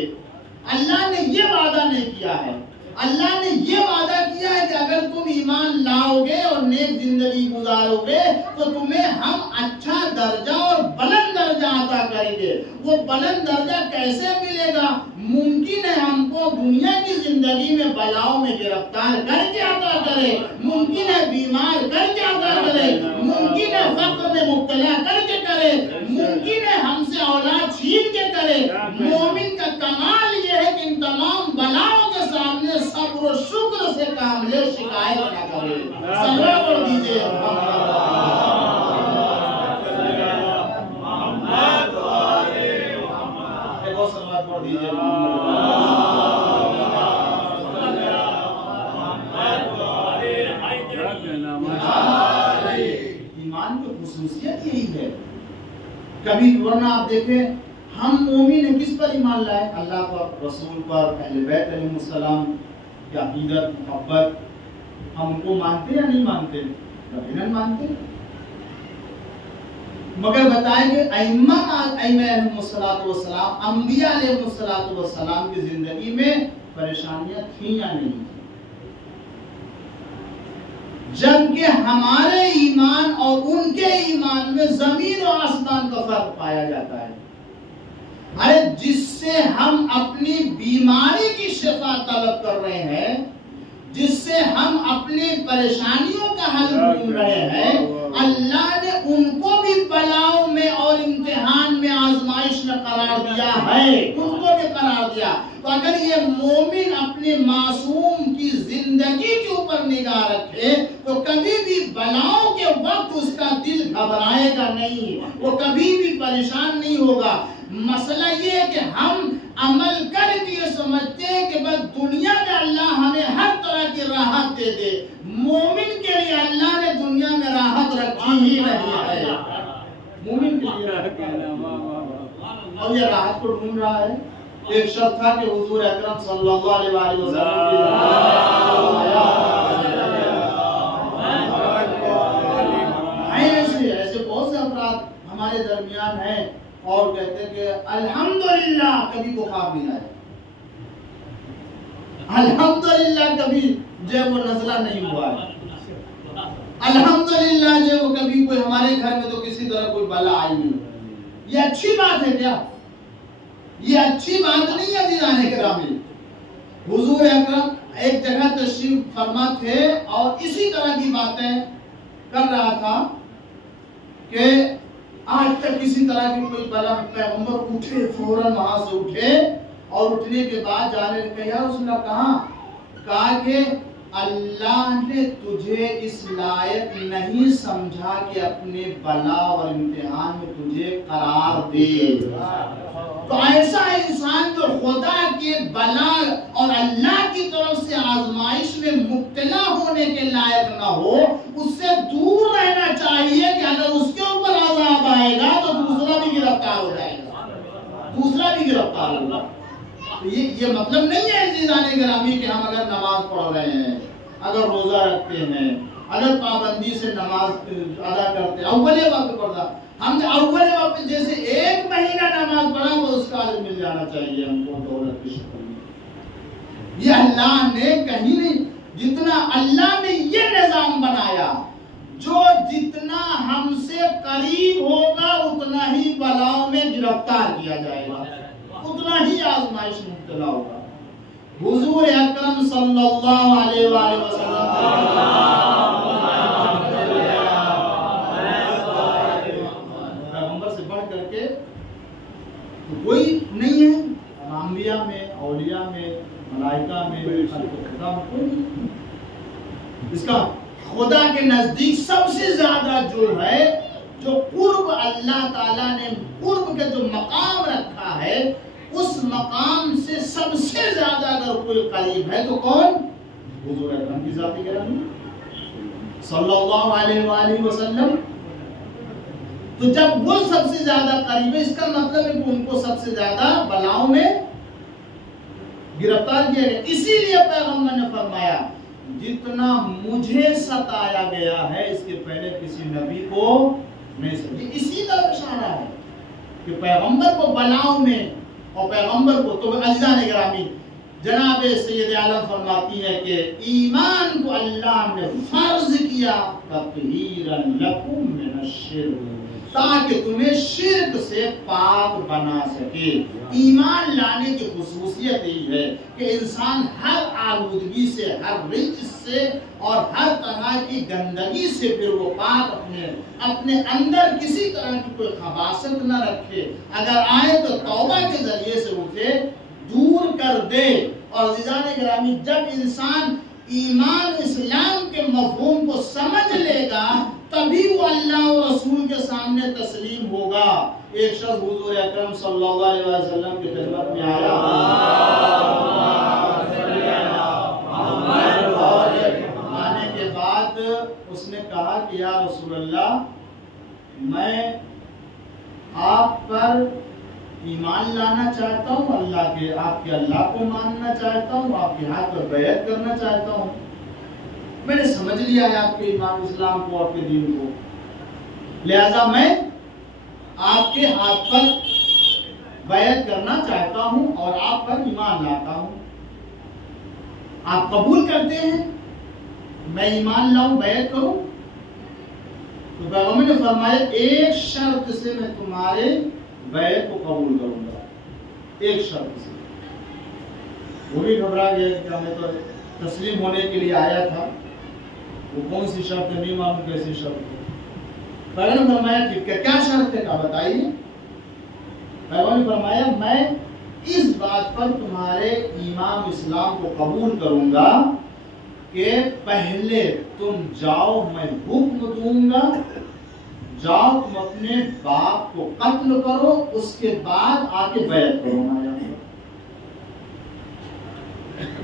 اللہ نے یہ وعدہ نہیں کیا ہے۔ اللہ نے یہ وعدہ کیا ہے کہ اگر تم ایمان لاؤ گے اور نیک زندگی گزارو گے تو تمہیں ہم اچھا درجہ اور بلند درجہ عطا کریں گے۔ وہ بلند درجہ کیسے ملے گا؟ ممکن ہے ہم کو دنیا کی زندگی میں بلاؤں میں گرفتار کر کے عطا کرے، ممکن ہے بیمار کر کے عطا کرے، ممکن ہے فقر میں مبتلا کر کے کرے، ممکن ہے ہم سے اولاد چھین کے کرے۔ مومن کا کمال یہ ہے کہ ان تمام بلاؤں کے سامنے صبر و شکر سے کام لے، شکایت نہ کرے۔ صبر کر دیجئے۔ ایک اور صلوات پڑھ دیجئے۔ ایمان کی خصوصیت یہی ہے۔ کبھی ورنہ آپ دیکھیں ہم مومن کس پر ایمان لائے؟ اللہ پر، رسول پر، اہل بیت علیہ السلام کی عقیدت، محبت، ہم ان کو مانتے یا نہیں مانتے؟ یقیناً مانتے، مگر بتائیں کہ ائمہ علیہ السلام، انبیاء علیہ السلام کی زندگی میں پریشانیاں تھیں یا نہیں تھیں؟ جبکہ ہمارے ایمان اور ان کے ایمان میں زمین و آسمان کا فرق پایا جاتا ہے۔ ارے جس سے ہم اپنی بیماری کی شفا طلب کر رہے ہیں، جس سے ہم اپنی پریشانیوں کا حل ڈھونڈ رہے ہیں، اللہ نے ان کو بھی بلاؤں میں اور امتحان میں، آزمائش میں قرار دیا ہے، ان کو بھی قرار دیا۔ تو اگر یہ مومن اپنے معصوم کی زندگی کے اوپر نگاہ رکھے تو کبھی بھی بلاؤں کے وقت اس کا دل گھبرائے گا نہیں، وہ کبھی بھی پریشان نہیں ہوگا۔ مسئلہ یہ ہے کہ ہم عمل کر کے یہ سمجھتے ہیں کہ بس دنیا میں اللہ ہمیں ہر طرح کی راحت دے دے۔ مومن کے لیے اللہ نے دنیا میں راحت رکھی ہی نہیں ہے، مومن کے لیے راحت اور یہ راحت کو ڈھونڈ رہا ہے۔ ایک شخص تھا کہ حضور اکرم صلی اللہ علیہ وسلم ایسے بہت سے افراد ہمارے درمیان ہیں اور کہتے ہیں کہ الحمدللہ کبھی بخار نہیں آیا، الحمدللہ کبھی جو وہ نزلہ نہیں ہوا ہے، الحمدللہ جو وہ کبھی کوئی ہمارے گھر میں تو کسی طرح کوئی بلا آئی نہیں۔ یہ اچھی بات ہے کیا؟ یہ اچھی بات نہیں ہے عزیزان گرامی۔ حضور اکرم ایک جگہ تشریف فرما تھے اور اسی طرح کی باتیں کر رہا تھا کہ آج تک کسی طرح کی کوئی بلا، پیغمبر اٹھے فوراً وہاں سے اٹھے اور اٹھنے کے بعد جانے لگے، یا رسول اللہ کہاں؟ کہا کہ اللہ نے تجھے اس لائق نہیں سمجھا کہ اپنے بلا اور امتحان میں تجھے قرار دے۔ تو ایسا انسان جو خدا کے بلا اور اللہ کی طرف سے آزمائش میں مبتلا ہونے کے لائق نہ ہو، اس سے دور رہنا چاہیے کہ اگر اس کے اوپر عذاب آئے گا تو دوسرا بھی گرفتار ہو جائے گا، دوسرا بھی گرفتار ہوگا۔ یہ مطلب نہیں ہے عزیزان گرامی کہ ہم اگر نماز پڑھ رہے ہیں، اگر روزہ رکھتے ہیں، اگر پابندی سے نماز ادا کرتے ہیں، اول وقت پڑھا، ہم نے اول وقت جیسے ایک مہینہ نماز پڑھا تو اس کا اجر مل جانا چاہیے ہم کو دولت کی شکل میں۔ یہ اللہ نے کہیں نہیں، جتنا اللہ نے یہ نظام بنایا، جو جتنا ہم سے قریب ہوگا اتنا ہی بلاؤں میں گرفتار کیا جائے گا، اتنا ہی آزمائش مبتلا ہوگا۔ حضور اکرم صلی اللہ علیہ وآلہ وسلم پیغمبر سے بڑھ کر کے کوئی نہیں ہے، انبیاء میں، اولیاء میں، ملائکہ میں، خدا میں کوئی نہیں۔ اس کا خدا کے نزدیک سب سے زیادہ جو ہے، جو قرب اللہ تعالیٰ نے قرب کے جو مقام رکھا ہے، اس مقام سے سب سے زیادہ اگر کوئی قریب ہے تو کون؟ حضور اکرم کی ذات گرامی صلی اللہ علیہ وآلہ وسلم۔ تو جب وہ سب سے زیادہ قریب ہے، اس کا مطلب ہے کہ ان کو سب سے زیادہ بلاؤں میں گرفتار کیا گیا۔ اسی لیے پیغمبر نے فرمایا جتنا مجھے ستایا گیا ہے اس کے پہلے کسی نبی کو نہیں ستایا۔ اسی طرح اشارہ ہے کہ پیغمبر کو بلاؤں میں اور پیغمبر کو، تو عزیزان گرامی جناب سید عالم فرماتی ہے کہ ایمان کو اللہ نے فرض کیا تطہیرا لکم من الشرک، تاکہ تمہیں شرک سے پاک بنا سکے۔ ایمان لانے کی خصوصیت یہ ہے کہ انسان ہر آلودگی سے، ہر رجس سے اور ہر طرح کی گندگی سے پھر وہ پاک اپنے اندر کسی طرح کی کوئی خباثت نہ رکھے، اگر آئے تو توبہ کے ذریعے سے اسے دور کر دے۔ اور عزیزان گرامی جب انسان ایمان اسلام کے مفہوم کو سمجھ لے گا تبھی وہ اللہ اور رسول کے سامنے تسلیم ہوگا۔ ایک شخص حضور اکرم صلی اللہ علیہ وسلم کی خدمت میں آیا اور آنے کے بعد اس نے کہا کہ یا رسول اللہ، میں آپ پر ایمان لانا چاہتا ہوں، آپ کے اللہ کو ماننا چاہتا ہوں، آپ کے ہاتھ پر بیعت کرنا چاہتا ہوں۔ میں نے سمجھ لیا ہے آپ کے ایمان اسلام کو، آپ کے دین کو، لہذا میں آپ کے ہاتھ پر بیعت کرنا چاہتا ہوں اور آپ پر ایمان لاتا ہوں۔ آپ قبول کرتے ہیں میں ایمان لاؤں، بیعت کروں؟ تو پیغمبر نے فرمایا ایک شرط سے میں تمہارے بیعت کو قبول کروں گا، ایک شرط سے۔ وہ بھی گھبرا گیا کہ میں تو تسلیم ہونے کے لیے آیا تھا، وہ کون سی شرط ہے نہیں معلوم کیسی شرط ہے۔ پیغمبر نے فرمایا ٹھیک ہے، کیا شرط ہے کہا بتائیے۔ پیغمبر نے فرمایا میں اس بات پر تمہارے ایمان اسلام کو قبول کروں گا کہ پہلے تم جاؤ میں حکم دوں گا، جاؤ تم اپنے باپ کو قتل کرو، اس کے بعد آ کے بیعت کرو۔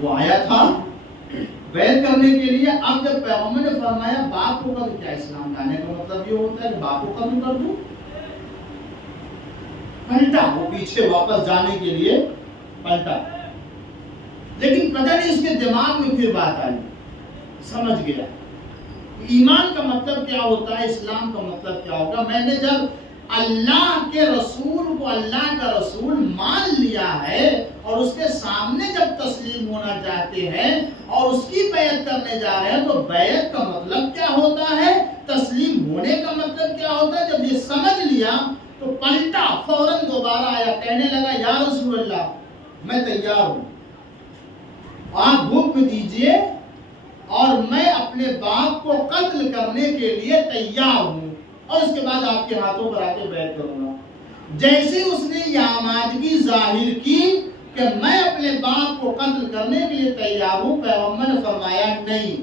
وہ آیا تھا بیعت کرنے کے لیے۔ اب جب پیغمبر نے فرمایا باپ کو قتل، کیا اسلام لانے کا مطلب یہ ہوتا ہے کہ باپ کو قتل کر دوں؟ پلٹا، وہ پیچھے واپس جانے کے لیے پلٹا، لیکن پتہ نہیں اس کے دماغ میں پھر بات آئی، سمجھ گیا ایمان کا مطلب کیا ہوتا ہے، اسلام کا مطلب کیا ہوگا۔ میں نے جب اللہ کے رسول کو اللہ کا رسول مان لیا ہے اور اس کے سامنے جب تسلیم ہونا چاہتے ہیں اور اس کی بیعت کرنے جا رہے ہیں، تو بیعت کا مطلب کیا ہوتا ہے، تسلیم ہونے کا مطلب کیا ہوتا ہے۔ جب یہ سمجھ لیا تو پلٹا، فوراً دوبارہ آیا، کہنے لگا یا رسول اللہ میں تیار ہوں، آپ حکم دیجئے اور میں اپنے باپ کو قتل کرنے کے لیے تیار ہوں، اور اس کے بعد آپ کے ہاتھوں پر آ کے بیعت کروں گا۔ جیسے اس نے یہ آمادگی ظاہر کی کہ میں اپنے باپ کو قتل کرنے کے لیے تیار ہوں، پیغمبر نے فرمایا نہیں،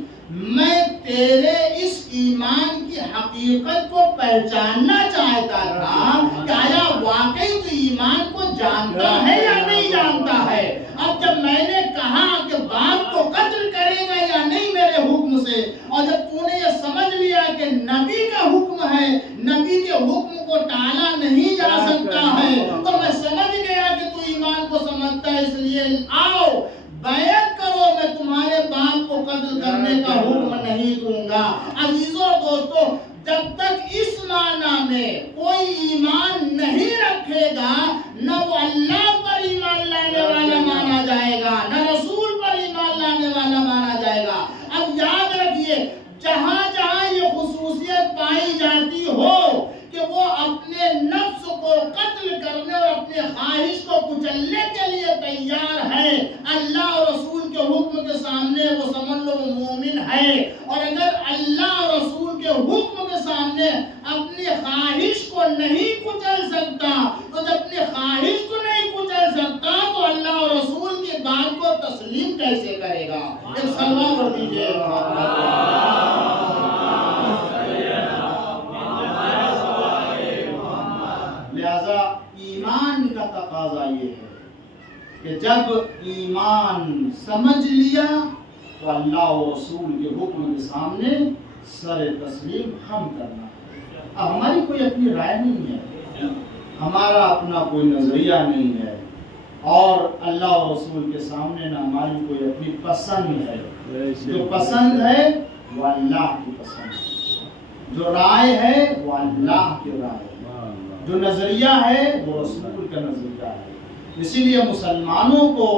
میں تیرے اس ایمان کی حقیقت کو پہچاننا چاہتا تھا کہ آیا واقعی تو ایمان کو جانتا ہے یا نہیں جانتا ہے۔ اب جب میں نے کہا کہ باپ کو قتل کرے گا یا نہیں میرے حکم سے، اور جب تو نے یہ سمجھ لیا کہ نبی کا حکم ہے، نبی کے حکم کو ٹالا نہیں جا سکتا ہے، تو میں سمجھ گیا کہ تو ایمان کو سمجھتا ہے، اس لیے آؤ بیعت کرو، میں تمہارے باپ کو قتل کرنے کا حکم نہیں دوں گا۔ عزیزوں اور دوستو، جب تک اس معنی میں کوئی ایمان نہیں رکھے گا، نہ وہ اللہ پر ایمان لانے والا مانا جائے گا، نہ رسول پر ایمان لانے والا مانا جائے گا۔ اب یاد رکھیے، جہاں جہاں یہ خصوصیت پائی جاتی ہو کہ وہ اپنے نفس کو قتل کرنے اور اپنے خواہش کو کچلنے کے لیے تیار ہے، اللہ اور رسول کے حکم کے سامنے وہ سمجھ لو وہ مومن ہے۔ اور اگر اللہ اور رسول کے حکم کے سامنے اپنی خواہش کو نہیں کچل سکتا، تو جب اپنی خواہش کو نہیں کچل سکتا تو اللہ اور رسول کی بات کو تسلیم کیسے کرے گا؟ ایک سلوہ پڑھ دیجئے۔ لہذا ایمان کا تقاضا یہ ہے کہ جب ایمان سمجھ لیا تو اللہ و رسول کے حکم کے سامنے سر تسلیم خم کرنا ہے۔ اب ہماری کوئی اپنی رائے نہیں ہے، ہمارا اپنا کوئی نظریہ نہیں ہے، اور اللہ و رسول کے سامنے نہ ہماری کوئی اپنی پسند ہے۔ جو پسند ہے وہ اللہ کی پسند ہے، جو رائے ہے وہ اللہ کی رائے ہے، جو نظریہ ہے وہ رسول کا نظریہ ہے۔ اسی لیے مسلمانوں کو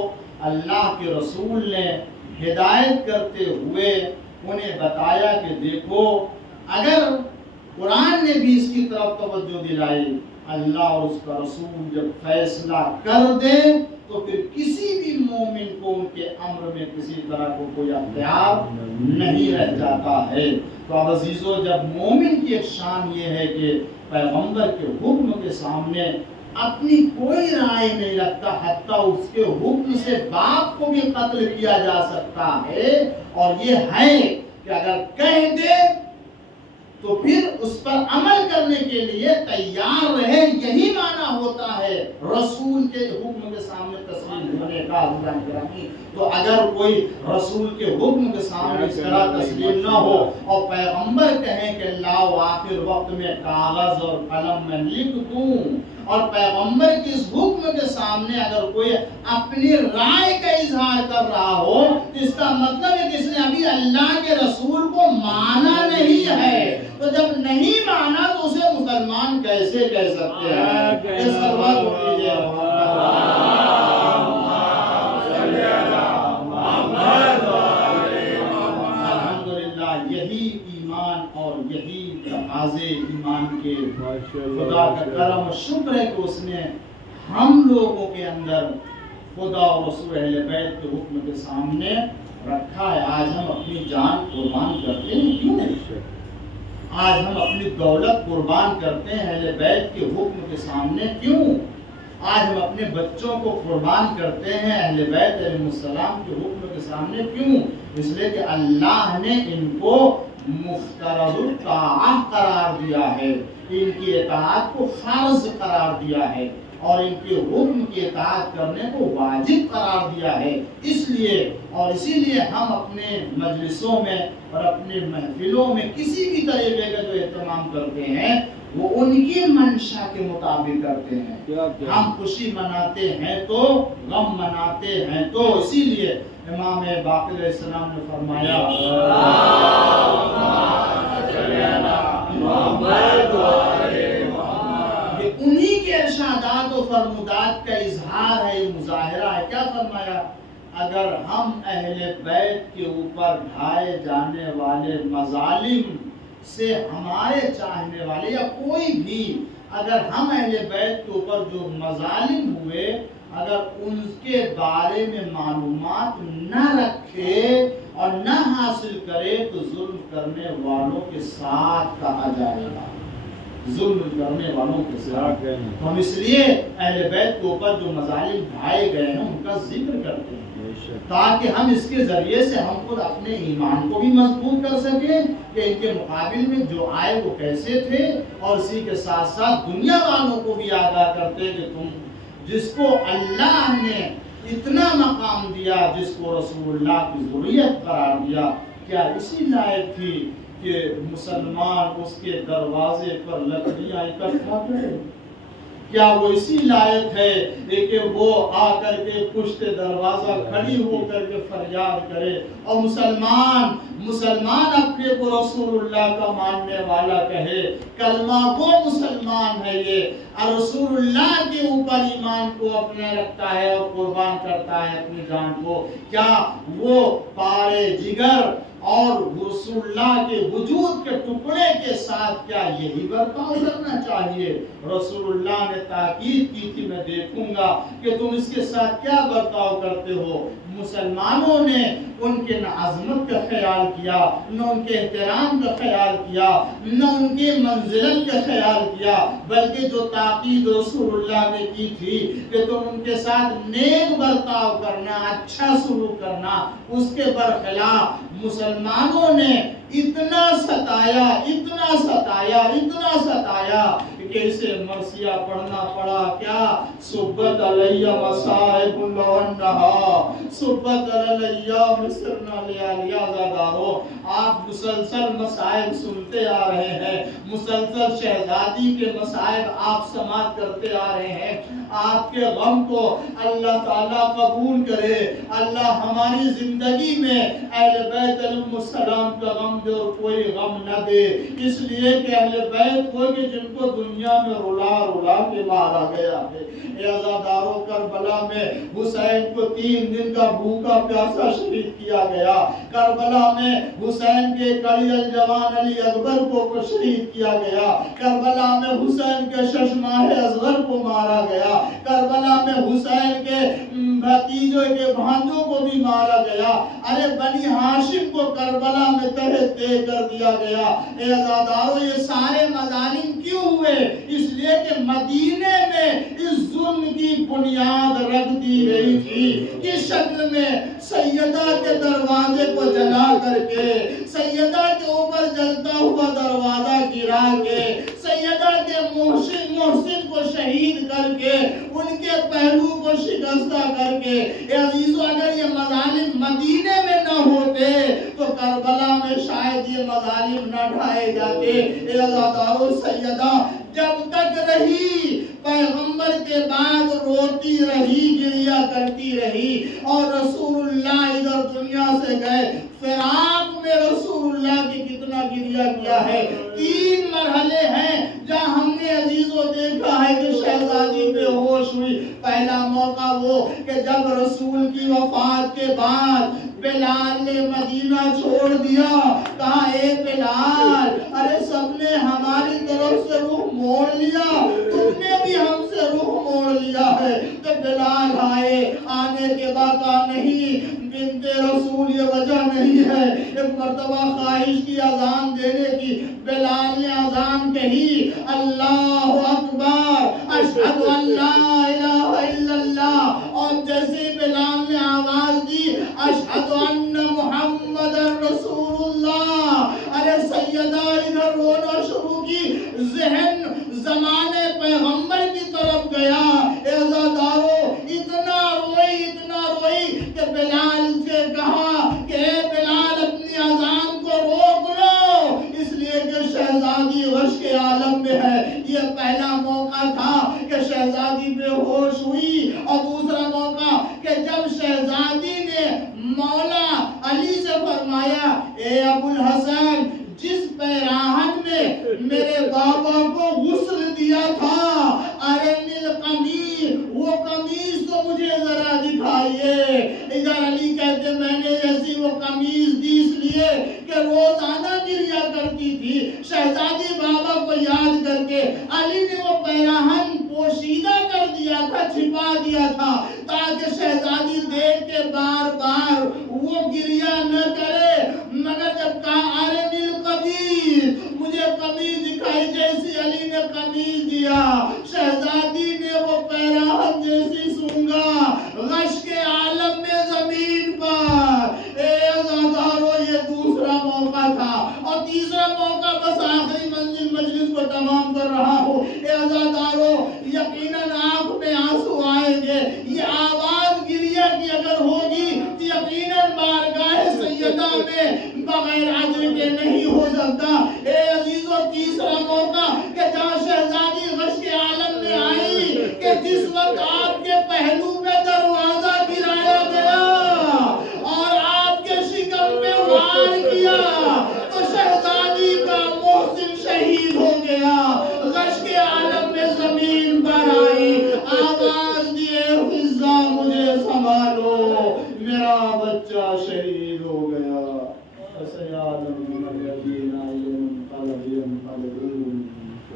اللہ کے رسول نے ہدایت کرتے ہوئے انہیں بتایا کہ دیکھو، اگر قرآن نے بھی اس کی طرف توجہ دلائی، اللہ اور اس کا رسول جب فیصلہ کر دے تو پھر کسی بھی مومن کو ان کے امر میں کسی طرح کو کوئی اختیار نہیں رہ جاتا ہے۔ تو اب عزیزو، جب مومن کی ایک شان یہ ہے کہ پیغمبر کے حکم کے سامنے اپنی کوئی رائے نہیں رکھتا، حتیٰ اس کے حکم سے باپ کو بھی قتل کیا جا سکتا ہے، اور یہ ہے کہ اگر کہہ دے تو پھر اس پر عمل کرنے کے لیے تیار رہے۔ یہی معنی ہوتا ہے رسول کے حکم کے سامنے تسلیم ہونے کا۔ تو اگر کوئی رسول کے حکم کے سامنے اس طرح تسلیم نہ ہو اور پیغمبر کہیں کہ لاؤ آخر وقت میں کاغذ اور قلم میں لکھ دوں، اور پیغمبر کی اس حکم کے سامنے اگر کوئی اپنی رائے کا اظہار کر رہا ہو تو اس کا مطلب ہے کہ اس نے ابھی اللہ کے رسول کو مانا نہیں ہے۔ تو جب نہیں مانا تو اسے مسلمان کیسے کہہ سکتے ہیں؟ اس سوال کو کیجئے۔ الحمدللہ، یہی ایمان اور یہی تقاضے ایمان کے خدا کا کرم و شکر ہے کہ اس نے ہم لوگوں کے اندر خدا اور رسول اہل بیت کے حکم کے سامنے رکھا ہے۔ آج ہم اپنی جان قربان کرتے ہیں، کیوں؟ آج ہم اپنی دولت قربان کرتے ہیں اہل بیت کے حکم کے سامنے، کیوں؟ آج ہم اپنے بچوں کو قربان کرتے ہیں اہل بیت علیہ السلام کے حکم کے سامنے. کیوں؟ اس لیے کہ اللہ نے ان کو مفترض الطاعت قرار دیا ہے، ان کی اطاعت کو فرض قرار دیا ہے اور ان کے حکم کی اطاعت کرنے کو واجب قرار دیا ہے. اس لیے اور اسی لیے ہم اپنے مجلسوں میں اور اپنے محفلوں میں کسی بھی طریقے کا جو اہتمام کرتے ہیں وہ ان کی منشا کے مطابق کرتے ہیں. ہم خوشی مناتے ہیں تو غم مناتے ہیں تو اسی لیے امام باقر علیہ السلام نے فرمایا یہ انہی کے ارشادات و فرمودات کا اظہار ہے، مظاہرہ ہے. کیا فرمایا؟ اگر ہم اہل بیت کے اوپر ڈھائے جانے والے مظالم سے ہمارے چاہنے والے یا کوئی بھی اگر ہم اہل بیت کے اوپر جو مظالم ہوئے اگر ان کے بارے میں معلومات نہ رکھے اور نہ حاصل کرے تو ظلم کرنے والوں کے ساتھ کہا جائے گا، ظلم کرنے والوں کے ساتھ. ہم اس لیے اہل بیت کے اوپر جو مظالم ڈھائے گئے ہیں ان کا ذکر کرتے ہیں تاکہ ہم اس کے ذریعے سے ہم خود اپنے ایمان کو بھی مضبوط کر سکیں کہ ان کے مقابل میں جو آئے وہ کیسے تھے، اور اسی کے ساتھ ساتھ دنیا والوں کو بھی آگاہ کرتے کہ تم جس کو اللہ نے اتنا مقام دیا، جس کو رسول اللہ کی ذریت قرار دیا، کیا اسی لائق تھی کہ مسلمان اس کے دروازے پر لکڑیاں اکٹھا کرے؟ کیا وہ اسی لائق ہے کہ وہ آ کر کے پشت دروازہ کھڑی ہو کر کے فریاد کرے اور مسلمان اپنے کو رسول اللہ کا ماننے والا کہے، کلمہ وہ مسلمان ہے یہ اور رسول اللہ کے اوپر ایمان کو اپنے رکھتا ہے اور قربان کرتا ہے اپنی جان کو؟ کیا وہ پارے جگر اور رسول اللہ کے وجود کے ٹکڑے کے ساتھ کیا یہی برتاؤ کرنا چاہیے؟ رسول اللہ نے تاکید کی تھی میں دیکھوں گا کہ تم اس کے ساتھ کیا برتاؤ کرتے ہو. مسلمانوں نے ان کے نہ عظمت کا خیال کیا، نہ ان کے احترام کا خیال کیا، نہ ان کے منزلت کا خیال کیا، بلکہ جو تاکید رسول اللہ نے کی تھی کہ تم ان کے ساتھ نیک برتاؤ کرنا، اچھا سلوک کرنا، اس کے برخلاف مسلمانوں نے اتنا ستایا کہ اسے مرثیہ پڑھنا پڑا. کیا؟ صبت علیہ مصائب لونہا صبت علیہ مصرنا لیالیا زادارو. آپ مسلسل مصائب سنتے آ رہے ہیں، مسلسل شہزادی کے مصائب آپ سماعت کرتے آ رہے ہیں. آپ کے غم کو اللہ تعالیٰ قبول کرے. اللہ ہماری زندگی میں اہل بیت علیہ السلام کا غم دے اور کوئی غم نہ دے. اس لیے کہ اہل بیت وہ کہ جن کو دنیا میں رلا کے مارا گیا ہے. اے عزادارو، کربلا میں حسین کو 3 دن کا بھوکا پیاسا شہید کیا گیا. کربلا میں حسین کے کڑی الجوان علی اکبر کو شہید کیا گیا. کربلا میں حسین کے ششماہ اصغر کو مارا گیا. کربلا میں حسین کے بھتیجوں کے بھانجوں کو بھی مارا گیا. ارے بنی ہاشم کو کربلا میں تہہ تہہ کر دیا گیا. اے عزادارو، یہ سارے مظالم کیوں ہوئے؟ اس لیے کہ مدینے میں اس ظلم کی بنیاد رکھ دی گئی تھی. کس شکل میں؟ سیدہ کے دروازے کو جلا کر کے، سیدہ کے اوپر جلتا ہوا دروازہ گرا کے، سیدہ کے محسن کو شہید کر کے، ان کے پہلو کو شکستہ کر کے. اے عزیزو، اگر یہ مظالم مدینے میں نہ ہوتے تو کربلا میں شاید یہ مظالم نہ ڈھائے جاتے. اے عزادارو، سیدہ جب تک رہی پیغمبر کے بعد روتی رہی، گریا کرتی رہی، اور رسول اللہ ادھر دنیا سے گئے. فراق میں رسول اللہ کی کتنا گریا کیا ہے. 3 مرحلے ہیں جہاں ہم نے عزیزوں دیکھا ہے کہ شہزادی بے ہوش ہوئی. پہلا موقع وہ کہ جب رسول کی وفات کے بعد بلال نے مدینہ چھوڑ دیا. کہا اے بلال، ارے سب نے ہماری طرف سے رخ موڑ لیا، تم نے بھی ہم سے رخ موڑ لیا ہے. تو بلال آئے. آنے کے بعد کہا نہیں، بنت رسول یہ وجہ نہیں ہے ایک مرتبہ خواہش کی اذان دینے کی، بلال نے اذان کہی، اللہ اکبر اشہد ان لا الہ الا اللہ، اور جیسے بلال نے آواز دی اشہد ان محمد رسول اللہ، ارے سیدہ ادھر رونا شروع کی، ذہن زمانے پیغمبر کی طرف گیا، عزادارو اتنا روئی کہ بلال سے کہا کہ اے بلال اپنی اذان کو روک لو، اس لیے کہ شہزادی غش کے عالم میں ہے۔ یہ پہلا موقع تھا کہ شہزادی بے ہوش ہوئی، اور دوسرا موقع کہ جب شہزادی نے مولا علی سے فرمایا اے ابو الحسن، جس پیراہن میں میرے بابا کو غسل دیا تھا، ارنی القمیص، وہ قمیص تو مجھے ذرا دکھائیے۔ ادھر علی کہتے میں نے ایسی وہ قمیص دی اس لیے کہ روزانہ گریا کرتی تھی، شہزادی بابا کو یاد کر کے علی نے وہ پیراہن پوشیدہ کر دیا تھا، چھپا دیا تھا، تاکہ شہزادی دیکھ کے بار بار وہ گریا نہ کرے۔ مگر جب کہا ارنی القمیص، مجھے قمیص دکھائی، جیسی علی نے قمیص دیا، شہزادی نے وہ پیراہن جیسی سونگا، غش کے عالم میں زمین پر۔ اے عزادارو یہ دوسرا موقع تھا، اور تیسرا موقع بس آخری منزل مجلس کو تمام کر رہا ہوں۔ اے عزادارو یقیناً آنکھ میں آنسو آئیں گے، یہ آواز گریہ کی اگر ہوگی تو یقیناً بارگاہ سیدہ میں بغیر عجر کے نہیں ہو سکتا۔ اے عزیزو تیسرا موقع کہ جہاں شہزادی غش کے عالم میں آئی کہ جس وقت آپ کے پہلو پہ دروازہ گرایا گیا اور آپ کے شکم پہ وار کیا تو شہزادی کا محسن شہید ہو گیا، غش کے عالم میں زمین پر آئی، آواز دیے فضا مجھے سنبھالو، میرا بچہ شہید ہو گیا۔ فَسَيَعْلَمُ الَّذِينَ يَنقَلِبُونَ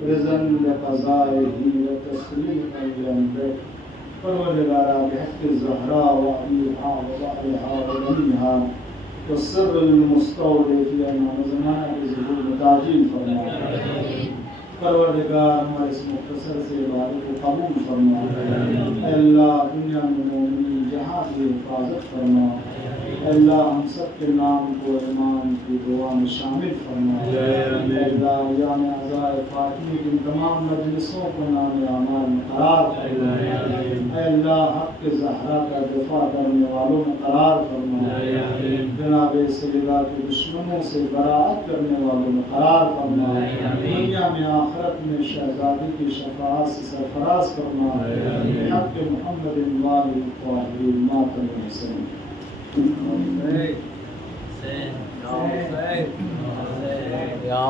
رِضًا لِقَضَائِهِ وَتَسْلِيمًا لِأَمْرِهِ۔ پروردگارا بحق الزہراء وعلیہا وبعلہا وبنیہا والسر المستودع فی امام زمانہ کے ظہور میں تعجیل فرما۔ پروردگار ہمارے اس مختصر سے عبادت کو قبول فرما۔ اے اللہ دنیا میں مومنین جہاں بھی حفاظت فرما۔ اے اللہ ہم سب کے نام کو ایمان کی دعا میں شامل فرما۔ اے اللہ یام عزائے فاطمی کی تمام مجلسوں کو نام اعمال میں قرار فرما۔ اے اللہ حق زہرا کا دفاع کرنے والوں میں قرار فرما۔ جناب سیدہ کے دشمنوں سے براءت کرنے والوں میں قرار فرما۔ دنیا میں آخرت میں شہزادی کی شفاعت سے سرفراز فرما۔ حق محمد والی الطاہرین ماتم حسین۔ یا